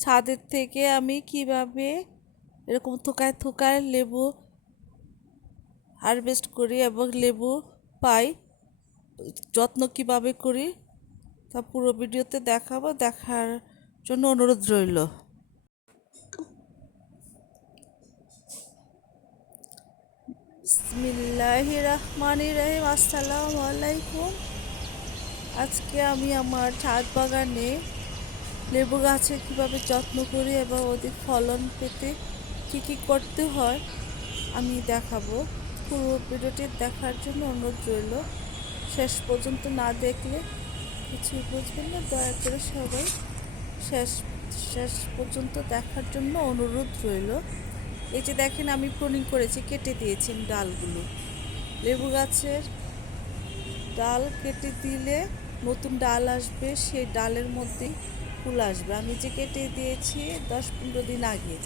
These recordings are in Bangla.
ছাদের থেকে আমি কিভাবে এরকম থোকায় থোকায় লেবু হারভেস্ট করি এবং লেবু পাই, যত্ন কিভাবে করি তা পুরো ভিডিওতে দেখাবো। দেখার জন্য অনুরোধ রইল। বিসমিল্লাহির রহমানির রহিম। আসসালামু আলাইকুম। আজকে আমি আমার ছাদ বাগানে লেবু গাছের কীভাবে যত্ন করি এবং অধিক ফলন পেতে কী কী করতে হয় আমি দেখাবো। পুরো ভিডিওটি দেখার জন্য অনুরোধ রইল। শেষ পর্যন্ত না দেখলে কিছুই বুঝবেন না। দয়া করে সবাই শেষ শেষ পর্যন্ত দেখার জন্য অনুরোধ রইল। এই যে দেখেন, আমি প্রুনিং করেছি, কেটে দিয়েছি ডালগুলো। লেবু গাছের ডাল কেটে দিলে নতুন ডাল আসবে, সেই ডালের মধ্যেই ফুল আসবে। আমি যে কেটে দিয়েছি 10-15 দিন আগে,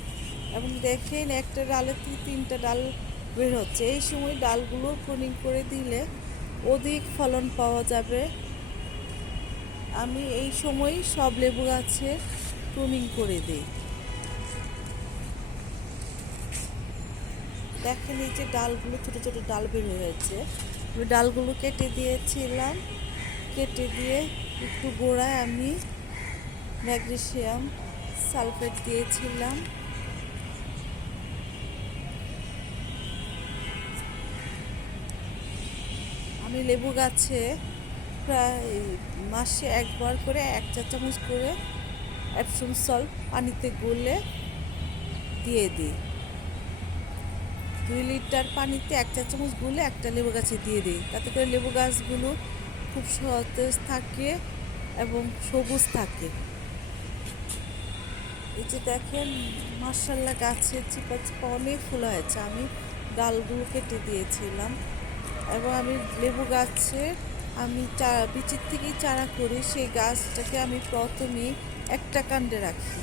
এবং দেখেন একটা ডালে থেকে 3টা ডাল বের হচ্ছে। এই সময় ডালগুলো প্রুনিং করে দিলে অধিক ফলন পাওয়া যাবে। আমি এই সময় সব লেবু গাছের প্রুনিং করে দিই। দেখেন এই যে ডালগুলো ছোটো ছোটো ডাল বের হয়েছে, আমি ডালগুলো কেটে দিয়েছিলাম। কেটে দিয়ে একটু গোড়ায় আমি ম্যাগনেসিয়াম সালফেট দিয়েছিলাম। আমি লেবু গাছে প্রায় মাসে একবার করে 1 চা চামচ করে এপসম সল্ট পানিতে গুলে দিয়ে দিই। 2 লিটার পানিতে 1 চা চামচ গুলে একটা লেবু গাছে দিয়ে দিই। তাতে করে লেবু গাছগুলো খুব সতেজ থাকে এবং সবুজ থাকে। এই যে দেখেন, মাশাআল্লাহ গাছের চিপা চিপা অনেক ফুল হয়েছে। আমি ডালগুলো কেটে দিয়েছিলাম এবং আমি লেবু গাছের বীজের থেকেই চারা করি। সেই গাছটাকে আমি প্রথমেই একটা কাণ্ডে রাখি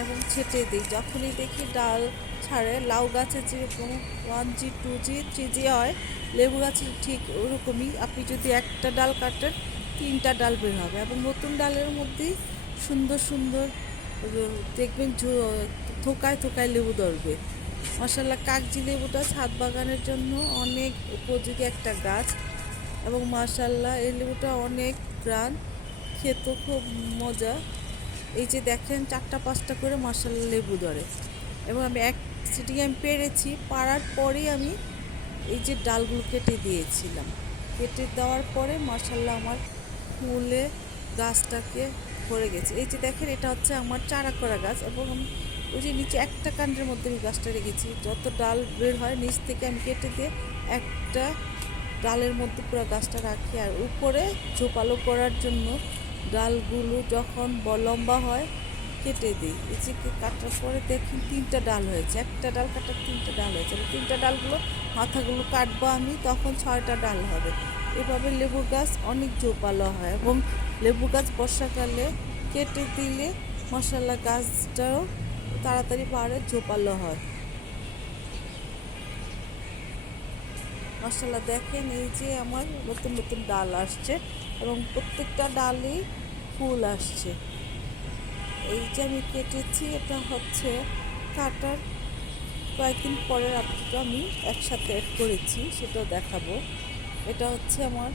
এবং ছেটে দিই। যখনই দেখি ডাল ছাড়ে, লাউ গাছে যেরকম 1G 2G 3G হয়, লেবু গাছে ঠিক ওরকমই। আপনি যদি একটা ডাল কাটেন 3টা ডাল বের হবে এবং নতুন ডালের মধ্যেই সুন্দর সুন্দর দেখবেন থোকায় থোকায় লেবু ধরবে। মাশাআল্লাহ, কাগজি লেবুটা ছাদ বাগানের জন্য অনেক উপযোগী একটা গাছ এবং মাশাআল্লাহ এই লেবুটা অনেক গ্রান, খেতেও খুব মজা। এই যে দেখেন 4টা-5টা করে মাশাআল্লাহ লেবু ধরে এবং আমি এক সিটিং আমি পেরেছি। পাড়ার পরেই আমি এই যে ডালগুলো কেটে দিয়েছিলাম। কেটে দেওয়ার পরে মাশাআল্লাহ আমার ফুলে গাছটাকে ভরে গেছে। এই যে দেখেন, এটা হচ্ছে আমার চারা করা গাছ এবং আমি ওই যে নিচে একটা কাণ্ডের মধ্যে আমি গাছটা রেখেছি। যত ডাল বের হয় নিচ থেকে আমি কেটে দিয়ে একটা ডালের মধ্যে পুরো গাছটা রাখি। আর উপরে ঝোপালো করার জন্য ডালগুলো যখন লম্বা হয় কেটে দিই। এই যে কাটার পরে দেখি 3টা ডাল হয়েছে। একটা ডাল কাটার 3টা ডাল হয়েছে। 3টা ডালগুলো মাথাগুলো কাটবো আমি, তখন 6টা ডাল হবে। এভাবে লেবু গাছ অনেক ঝোপালো হয় এবং লেবু গাছ বর্ষাকালে কেটে দিলে মাশাআল্লাহ গাছটাও তাড়াতাড়ি বাড়ে, ঝোপালো হয়। মাশাআল্লাহ দেখেন, এই যে আমার নতুন নতুন ডাল আসছে এবং প্রত্যেকটা ডালেই ফুল আসছে। এই যে আমি কেটেছি, এটা হচ্ছে কাটার কয়েকদিন পরের আপডেট আমি একসাথে অ্যাড করেছি, সেটাও দেখাবো। এটা হচ্ছে আমার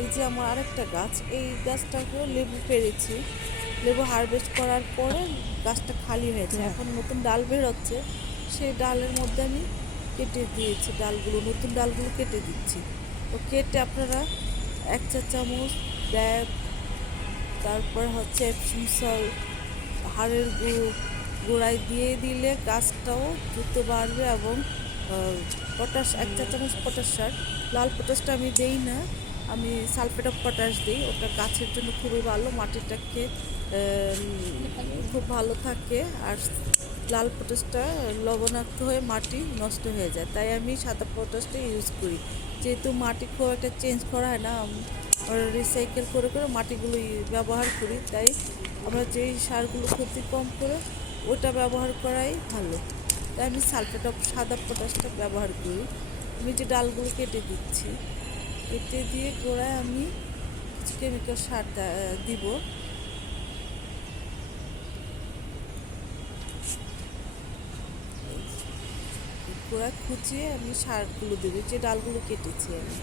এই যে আমার আরেকটা গাছ, এই গাছটাকেও লেবু পেরেছি। লেবু হারভেস্ট করার পরে গাছটা খালি হয়েছে, এখন নতুন ডাল বের হচ্ছে। সেই ডালের মধ্যে আমি কেটে দিয়েছি ডালগুলো, নতুন ডালগুলো কেটে দিচ্ছি। তো কেটে আপনারা 1 চা চামচ দেয়, তারপর হচ্ছে এপসম সল্ট হাড়ের গোড়ায় দিয়ে দিলে গাছটাও দ্রুত বাড়বে এবং পটাশ 1 চা চামচ পটাশ সার। লাল পটাশটা আমি দেই না, আমি সালফেট অফ পটাশ দিই। ওটা গাছের জন্য খুবই ভালো, মাটিটাকে খুব ভালো থাকে। আর লাল পটাশটা লবণাক্ত হয়ে মাটি নষ্ট হয়ে যায়, তাই আমি সাদা পটাশটা ইউজ করি। যেহেতু মাটি খুব একটা চেঞ্জ করা হয় না, রিসাইকেল করে করে মাটিগুলো ব্যবহার করি, তাই আমরা যেই সারগুলো ক্ষতি কম করে ওটা ব্যবহার করাই ভালো। তাই আমি সাদা পটাশটা ব্যবহার করি। আমি যে ডালগুলো কেটে দিচ্ছি, কেটে দিয়ে গোড়ায় আমি কিছু কেমিক্যাল সার দিব। গোড়ায় খুঁচিয়ে আমি সারগুলো দেবো, যে ডালগুলো কেটেছি আমি।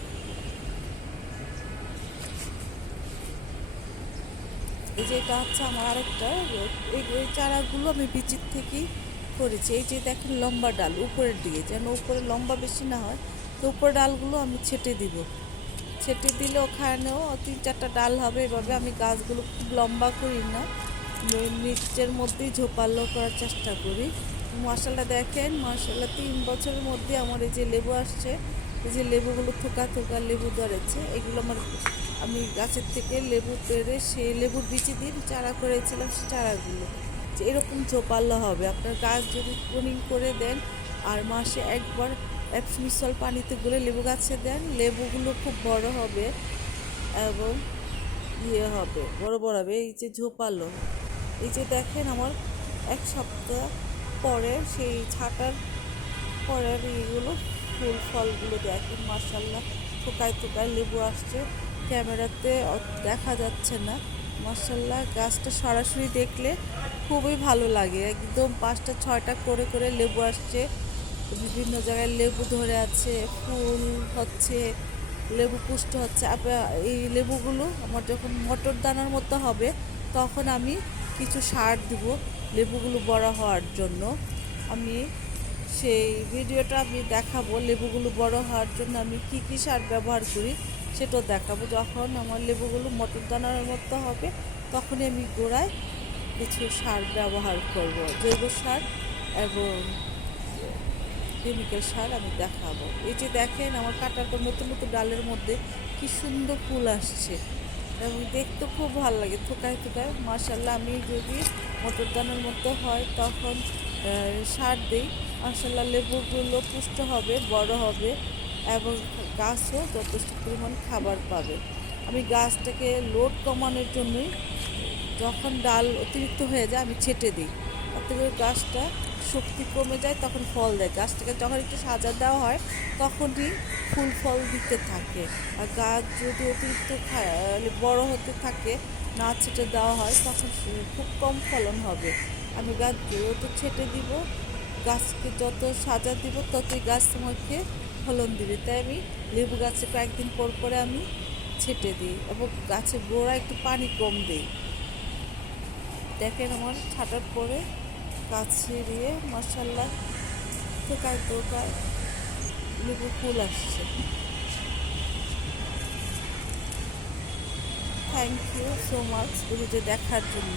এই যে এটা হচ্ছে আমার আরেকটা, এই চারাগুলো আমি বিচির থেকেই করেছি। এই যে দেখেন লম্বা ডাল উপরের দিকে, যেন উপরে লম্বা বেশি না হয়, তো উপরের ডালগুলো আমি ছেটে দিব। ছেটে দিলে ওখানেও 3-4টা ডাল হবে। এভাবে আমি গাছগুলো খুব লম্বা করি না, নিচের মধ্যেই ঝোপালো করার চেষ্টা করি। মাশাআল্লাহ দেখেন, মাশাআল্লাহ 3 বছরের মধ্যে আমার এই যে লেবু আসছে, এই যে লেবুগুলো থোকা থোকা লেবু ধরেছে। এগুলো আমি গাছের থেকে লেবু পেড়ে সেই লেবুর বিচি দিয়ে চারা করেছিলাম, সেই চারাগুলো যে এরকম ঝোপালো হবে। আপনার গাছ যদি প্রুনিং করে দেন আর মাসে একবার এপসম সল্ট পানিতে গুলে লেবু গাছে দেন, লেবুগুলো খুব বড় হবে এবং হবে, বড় বড় হবে। এই যে ঝোপালো, এই যে দেখেন আমার 1 সপ্তাহ পরে সেই ছাটার পরের এইগুলো ফুল ফলগুলো দেখেন, মাশাআল্লাহ থোকায় থোকায় লেবু আসছে। ক্যামেরাতে দেখা যাচ্ছে না। মাশাআল্লাহ গাছটা সরাসরি দেখলে খুবই ভালো লাগে, একদম 5টা 6টা করে করে লেবু আসছে। বিভিন্ন জায়গায় লেবু ধরে আছে, ফুল হচ্ছে, লেবু পুষ্ট হচ্ছে। আবার এই লেবুগুলো আমার যখন মটর দানার মতো হবে, তখন আমি কিছু সার দিব লেবুগুলো বড় হওয়ার জন্য। আমি সেই ভিডিওটা আমি দেখাবো, লেবুগুলো বড় হওয়ার জন্য আমি কি কি সার ব্যবহার করি সেটাও দেখাবো। যখন আমার লেবুগুলো মটর দানার মতো হবে, তখনই আমি গোড়ায় কিছু সার ব্যবহার করব, জৈব সার এবং কেমিক্যাল সার আমি দেখাবো। এই যে দেখেন আমার কাটার পর নতুন নতুন ডালের মধ্যে কি সুন্দর ফুল আসছে এবং দেখতে খুব ভালো লাগে থোকায় থোকায়। মাশাআল্লাহ আমি যদি মটর দানার মতো হয় তখন সার দিই, মাশাআল্লাহ লেবুগুলো পুষ্ট হবে, বড় হবে এবং গাছও যথেষ্ট পরিমাণ খাবার পাবে। আমি গাছটাকে লোড কমানোর জন্যই যখন ডাল অতিরিক্ত হয়ে যায় আমি ছেটে দিই, তাতে করে গাছটা শক্তি কমে যায়, তখন ফল দেয়। গাছটাকে যখন একটু সাজা দেওয়া হয় তখনই ফুল ফল দিতে থাকে। আর গাছ যদি অতিরিক্ত বড় হতে থাকে, না ছেটে দেওয়া হয়, তখন খুব কম ফলন হবে। আমি গাছ যত ছেটে দিব, গাছকে যত সাজা দিব, ততই গাছ তোমাকে ফলন দিবে। তাই আমি লেবু গাছে কয়েকদিন পর পরে আমি ছেটে দিই এবং গাছের গোড়া একটু পানি কম দিই। দেখেন আমার ছাটার পরে গাছ ছিঁড়িয়ে মাশাআল্লাহ থোকায় থোকায় লেবু ফুল আসছে। থ্যাংক ইউ সো মাচ ভিডিওটি দেখার জন্য।